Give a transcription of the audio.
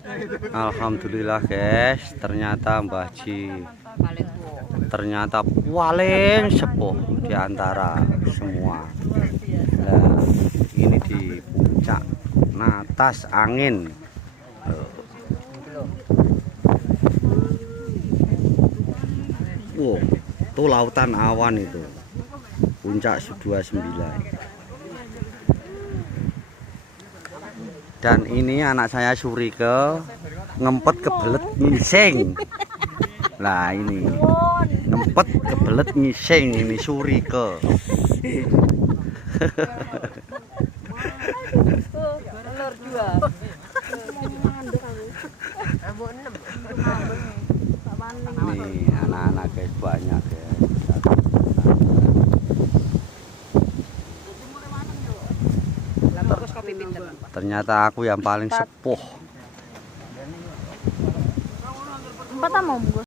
Alhamdulillah guys, ternyata Mbah Ji ternyata paling sepuh di antara semua. Nah, ini di puncak Natas Angin. Wow, itu lautan awan itu. Puncak 29. Dan ini anak saya Surike ngempet kebelet ngising. Nah ini ngempet kebelet ngising ini Surike. Telur dua. Nih anak-anak guys, banyak guys. Ternyata aku yang paling sepuh. 4 mau